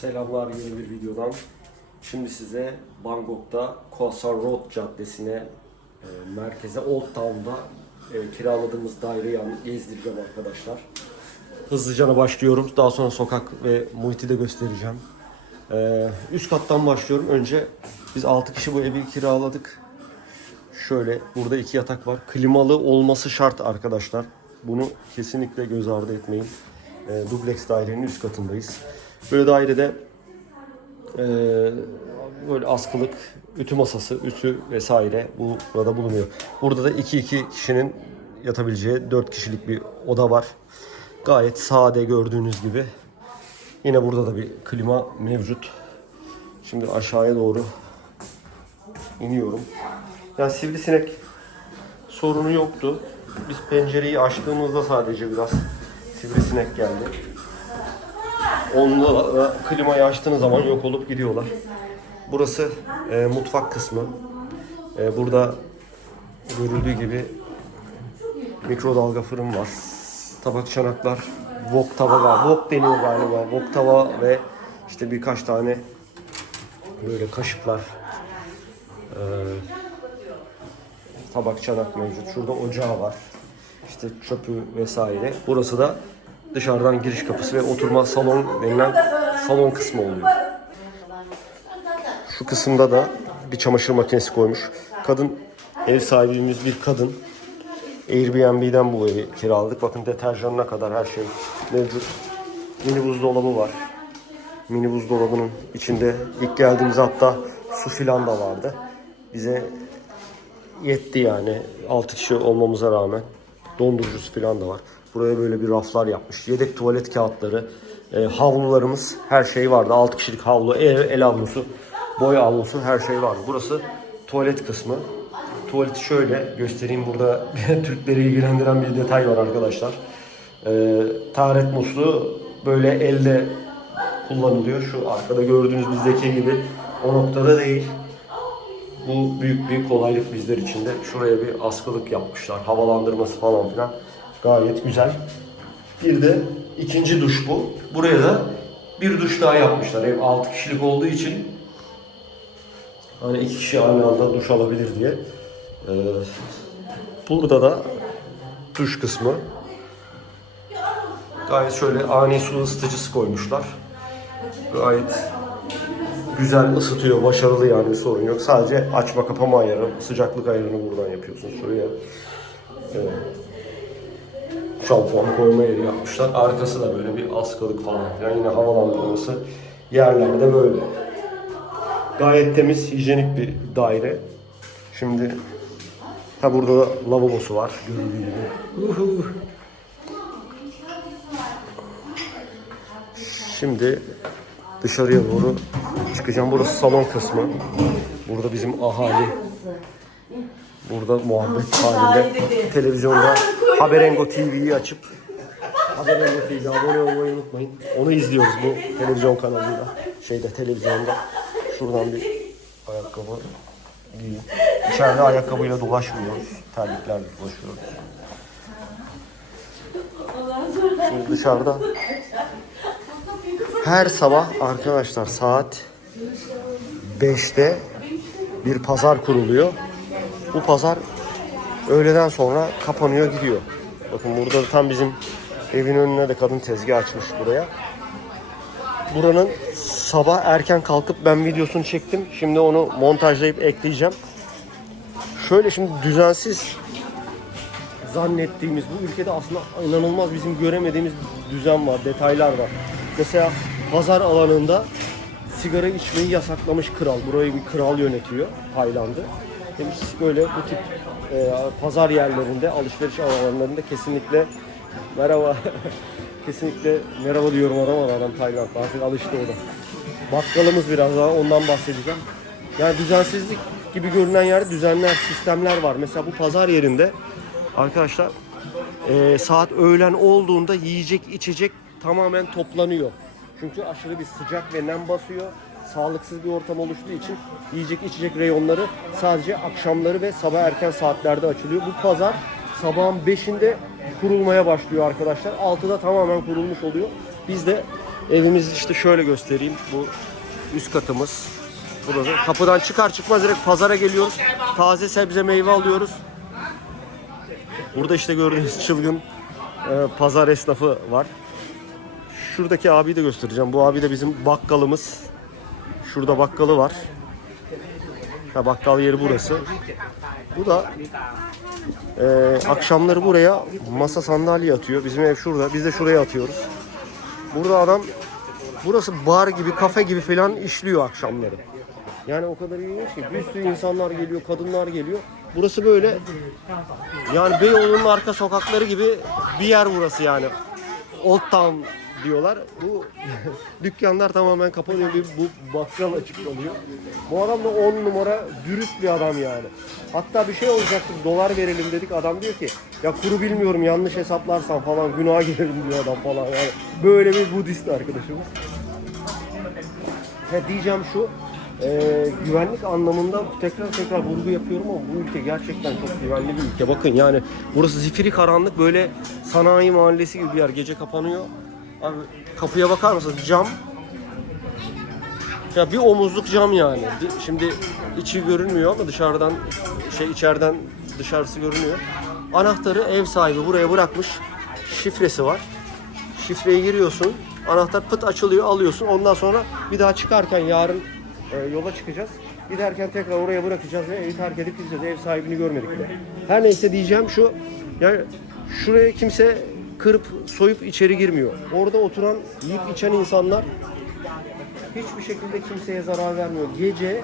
Selamlar yeni bir videodan. Şimdi size Bangkok'ta Koh Road Caddesi'ne e, merkeze Old Town'da e, kiraladığımız daireyi gezdireceğim arkadaşlar. Hızlıca başlıyorum. Daha sonra sokak ve muhiti de göstereceğim. E, üst kattan başlıyorum. Önce biz 6 kişi bu evi kiraladık. Şöyle burada iki yatak var. Klimalı olması şart arkadaşlar. Bunu kesinlikle göz ardı etmeyin. E, dubleks dairenin üst katındayız. Böyle dairede e, böyle askılık, ütü masası, ütü vesaire bu burada bulunuyor. Burada da 2-2 kişinin yatabileceği 4 kişilik bir oda var. Gayet sade gördüğünüz gibi. Yine burada da bir klima mevcut. Şimdi aşağıya doğru iniyorum. Yani sivrisinek sorunu yoktu. Biz pencereyi açtığımızda sadece biraz sivrisinek geldi. Onunla klimayı açtığınız zaman yok olup gidiyorlar. Burası e, mutfak kısmı. E, burada görüldüğü gibi mikrodalga fırın var. Tabak çanaklar, wok tava var. Wok deniyor galiba. Wok tava ve işte birkaç tane böyle kaşıklar. E, tabak çanak mevcut. Şurada ocağı var. İşte çöpü vesaire. Burası da dışarıdan giriş kapısı ve oturma salon denilen salon kısmı oluyor. Şu kısımda da bir çamaşır makinesi koymuş. Kadın ev sahibimiz bir kadın. Airbnb'den bu evi kiraladık. Bakın deterjanına kadar her şey mevcut. Mini buzdolabı var. Mini buzdolabının içinde ilk geldiğimizde hatta su filan da vardı. Bize yetti yani 6 kişi olmamıza rağmen. Dondurucusu falan da var. Buraya böyle bir raflar yapmış. Yedek tuvalet kağıtları, e, havlularımız her şey vardı. 6 kişilik havlu, el, el havlusu, boy havlusu her şey vardı. Burası tuvalet kısmı. Tuvaleti şöyle göstereyim. Burada Türkleri ilgilendiren bir detay var arkadaşlar. E, taharet musluğu böyle elde kullanılıyor. Şu arkada gördüğünüz bizdeki gibi o noktada değil. Bu büyük bir kolaylık bizler için de. Şuraya bir askılık yapmışlar. Havalandırması falan filan. Gayet güzel. Bir de ikinci duş bu. Buraya da bir duş daha yapmışlar. Ev 6 kişilik olduğu için hani iki kişi aynı anda duş alabilir diye. Ee, burada da duş kısmı. Gayet şöyle ani su ısıtıcısı koymuşlar. Gayet güzel ısıtıyor, başarılı yani sorun yok. Sadece açma kapama ayarı, sıcaklık ayarını buradan yapıyorsun şuraya. Evet. Şampuan koyma yeri yapmışlar. Arkası da böyle bir askılık falan. Yani yine havalandırması yerlerde böyle. Gayet temiz, hijyenik bir daire. Şimdi ha burada da lavabosu var görüldüğü gibi. Şimdi dışarıya doğru çıkacağım. Burası salon kısmı. Burada bizim ahali. Burada muhabbet halinde. Televizyonda Haberengo TV'yi açıp Haberengo TV abone olmayı unutmayın. Onu izliyoruz bu televizyon kanalında. Şeyde televizyonda. Şuradan bir ayakkabı giyeyim. İçeride ayakkabıyla dolaşmıyoruz. Terliklerle dolaşıyoruz. Şimdi dışarıda her sabah arkadaşlar saat 5'te bir pazar kuruluyor. Bu pazar öğleden sonra kapanıyor gidiyor. Bakın burada da tam bizim evin önüne de kadın tezgah açmış buraya. Buranın sabah erken kalkıp ben videosunu çektim. Şimdi onu montajlayıp ekleyeceğim. Şöyle şimdi düzensiz zannettiğimiz bu ülkede aslında inanılmaz bizim göremediğimiz düzen var, detaylar var. Mesela pazar alanında sigara içmeyi yasaklamış kral. Burayı bir kral yönetiyor Tayland'ı. Demiş böyle bu tip e, pazar yerlerinde, alışveriş alanlarında kesinlikle merhaba kesinlikle merhaba diyorum adama da adam Tayland artık alıştı o da. Bakkalımız biraz daha ondan bahsedeceğim. Yani düzensizlik gibi görünen yerde düzenler, sistemler var. Mesela bu pazar yerinde arkadaşlar e, saat öğlen olduğunda yiyecek içecek tamamen toplanıyor. Çünkü aşırı bir sıcak ve nem basıyor. Sağlıksız bir ortam oluştuğu için yiyecek içecek reyonları sadece akşamları ve sabah erken saatlerde açılıyor. Bu pazar sabahın 5'inde kurulmaya başlıyor arkadaşlar. 6'da tamamen kurulmuş oluyor. Biz de Evimiz işte şöyle göstereyim. Bu üst katımız. Burada kapıdan çıkar çıkmaz direkt pazara geliyoruz. Taze sebze meyve alıyoruz. Burada işte gördüğünüz çılgın e, pazar esnafı var. Şuradaki abiyi de göstereceğim. Bu abi de bizim bakkalımız. Şurada bakkalı var. Ha, bakkal yeri burası. Bu da e, akşamları buraya masa sandalye atıyor. Bizim ev şurada. Biz de şuraya atıyoruz. Burada adam burası bar gibi, kafe gibi falan işliyor akşamları. Yani o kadar ilginç ki bir sürü insanlar geliyor, kadınlar geliyor. Burası böyle yani Beyoğlu'nun arka sokakları gibi bir yer burası yani. Old Town diyorlar. Bu dükkanlar tamamen kapanıyor. Bir bu bakkal açık kalıyor. Bu adam da 10 numara dürüst bir adam yani. Hatta bir şey olacaktı dolar verelim dedik. Adam diyor ki ya kuru bilmiyorum yanlış hesaplarsan falan günaha girerim diyor adam falan yani. Böyle bir Budist arkadaşımız. Ha, diyeceğim şu, e, güvenlik anlamında tekrar tekrar vurgu yapıyorum ama bu ülke gerçekten çok güvenli bir ülke. Bakın yani burası zifiri karanlık böyle sanayi mahallesi gibi bir yer. Gece kapanıyor. Abi kapıya bakar mısınız? Cam. Ya bir omuzluk cam yani. Şimdi içi görünmüyor ama dışarıdan şey içeriden dışarısı görünüyor. Anahtarı ev sahibi buraya bırakmış. Şifresi var. Şifreye giriyorsun. Anahtar pıt açılıyor, alıyorsun. Ondan sonra bir daha çıkarken yarın e, yola çıkacağız. Giderken tekrar oraya bırakacağız ve evi terk edip gideceğiz. Ev sahibini görmedik bile. Her neyse diyeceğim şu. Yani şuraya kimse kırıp soyup içeri girmiyor. Orada oturan, yiyip içen insanlar hiçbir şekilde kimseye zarar vermiyor. Gece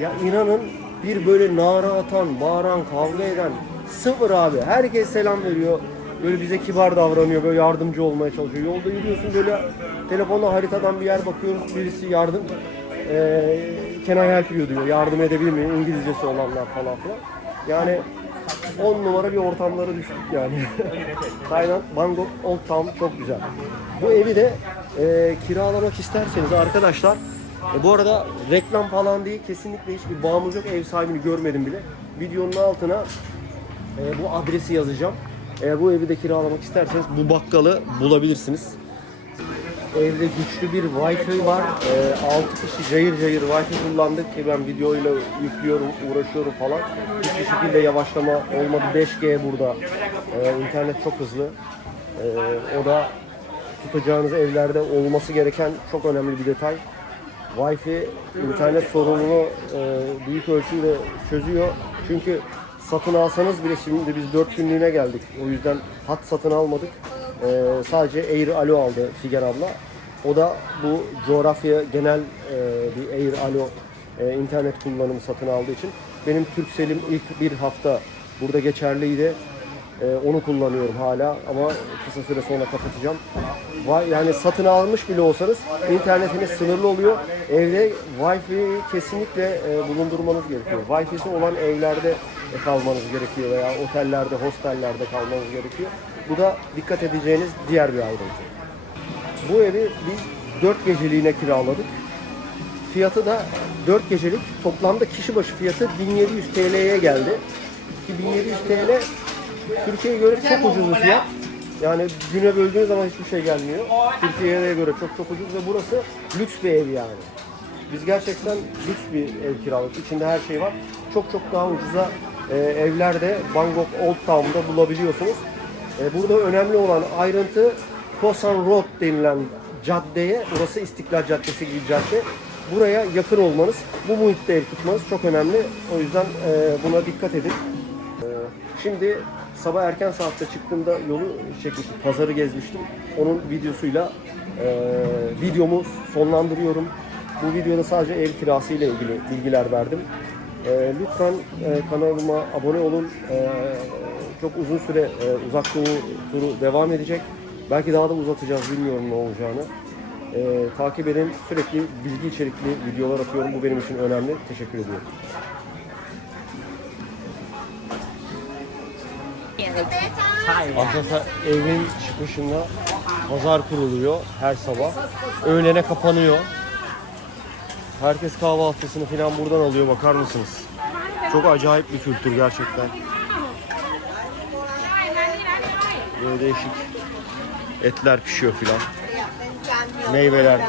ya inanın bir böyle nara atan, bağıran, kavga eden sıfır abi. Herkes selam veriyor. Böyle bize kibar davranıyor, böyle yardımcı olmaya çalışıyor. Yolda yürüyorsun böyle telefonla haritadan bir yer bakıyoruz. Birisi yardım eee can I help you diyor. Yardım edebilir miyim? İngilizcesi olanlar falan filan. Yani 10 numara bir ortamlara düştük yani. Tayland, Bangkok, Old Town çok güzel. Bu evi de e, kiralamak isterseniz arkadaşlar e, bu arada reklam falan değil kesinlikle hiçbir bağımız yok ev sahibini görmedim bile. Videonun altına e, bu adresi yazacağım. Eğer bu evi de kiralamak isterseniz bu bakkalı bulabilirsiniz. Evde güçlü bir Wi-Fi var. E, 6 kişi cayır cayır Wi-Fi kullandık ki ben videoyla yüklüyorum, uğraşıyorum falan. Hiçbir şekilde yavaşlama olmadı. 5G burada. E, internet çok hızlı. E, o da tutacağınız evlerde olması gereken çok önemli bir detay. Wi-Fi internet sorununu e, büyük ölçüde çözüyor. Çünkü satın alsanız bile şimdi biz 4 günlüğüne geldik. O yüzden hat satın almadık. E, sadece Air Alo aldı Figen abla. O da bu coğrafya genel e, bir Air Alo e, internet kullanımı satın aldığı için. Benim Turkcell'im ilk bir hafta burada geçerliydi. Ee, onu kullanıyorum hala ama kısa süre sonra kapatacağım. Yani satın almış bile olsanız internetiniz sınırlı oluyor. Evde Wi-Fi'yi kesinlikle e, bulundurmanız gerekiyor. Wi-Fi'si olan evlerde e, kalmanız gerekiyor veya otellerde, hostellerde kalmanız gerekiyor. Bu da dikkat edeceğiniz diğer bir ayrıntı. Bu evi biz 4 geceliğine kiraladık. Fiyatı da 4 gecelik toplamda kişi başı fiyatı 1700 TL'ye geldi. Ki 1700 TL Türkiye'ye göre çok ucuz bir fiyat. Yani güne böldüğünüz zaman hiçbir şey gelmiyor. Türkiye'ye göre çok çok ucuz ve burası lüks bir ev yani. Biz gerçekten lüks bir ev kiraladık. İçinde her şey var. Çok çok daha ucuza e, evlerde Bangkok Old Town'da bulabiliyorsunuz. E, burada önemli olan ayrıntı Kosan Road denilen caddeye, burası İstiklal Caddesi gibi cadde. Buraya yakın olmanız, bu muhitte ev tutmanız çok önemli. O yüzden e, buna dikkat edin. E, Şimdi sabah erken saatte çıktığımda yolu çekmiştim, pazarı gezmiştim. Onun videosuyla e, videomu sonlandırıyorum. Bu videoda sadece ev kirası ile ilgili bilgiler verdim. E, lütfen e, kanalıma abone olun. E, çok uzun süre e, uzak doğu turu devam edecek. Belki daha da uzatacağız bilmiyorum ne olacağını. E, takip edin. Sürekli bilgi içerikli videolar atıyorum. Bu benim için önemli. Teşekkür ediyorum. Arkadaşlar evin çıkışında pazar kuruluyor her sabah. Öğlene kapanıyor. Herkes kahvaltısını falan buradan alıyor bakar mısınız? Çok acayip bir kültür gerçekten. Böyle değişik etler pişiyor filan. meyveler,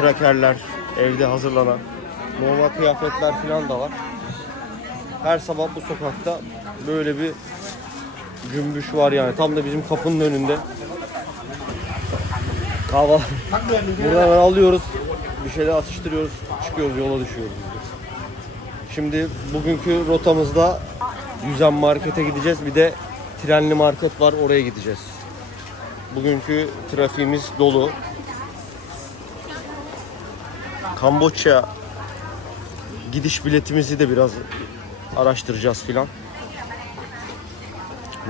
krakerler, evde hazırlanan normal kıyafetler falan da var. Her sabah bu sokakta böyle bir cümbüş var yani. Tam da bizim kapının önünde. Kahvaltı. Buradan alıyoruz. Bir şeyler atıştırıyoruz. Çıkıyoruz yola düşüyoruz. Şimdi bugünkü rotamızda Yüzen Market'e gideceğiz. Bir de Trenli Market var oraya gideceğiz. Bugünkü trafiğimiz dolu. Kamboçya gidiş biletimizi de biraz araştıracağız filan.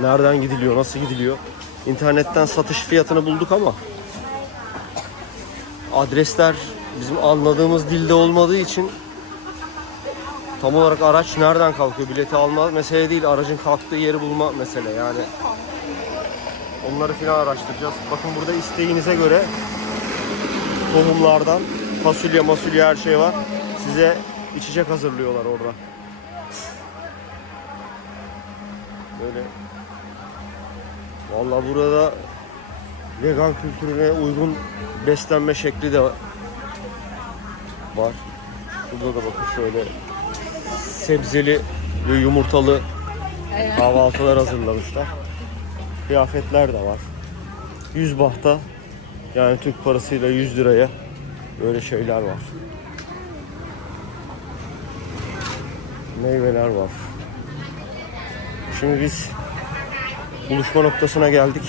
Nereden gidiliyor, nasıl gidiliyor? İnternetten satış fiyatını bulduk ama adresler bizim anladığımız dilde olmadığı için tam olarak araç nereden kalkıyor? Bileti alma mesele değil aracın kalktığı yeri bulma mesele. Yani onları filan araştıracağız. Bakın burada isteğinize göre tohumlardan fasulye masulye her şey var. Size içecek hazırlıyorlar orada. Böyle. Vallahi burada vegan kültürüne uygun beslenme şekli de var. Burada da bakın şöyle sebzeli ve yumurtalı kahvaltılar hazırlamışlar. Kıyafetler de var. 100 bahta yani Türk parasıyla 100 liraya böyle şeyler var. Meyveler var. Şimdi biz buluşma noktasına geldik.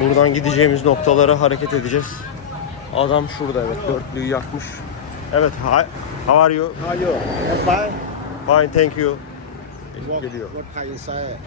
Buradan gideceğimiz noktalara hareket edeceğiz. Adam şurada evet dörtlüyü yakmış. Evet hi, how are you? How are you? I'm fine. Fine thank you. What, what kind inside?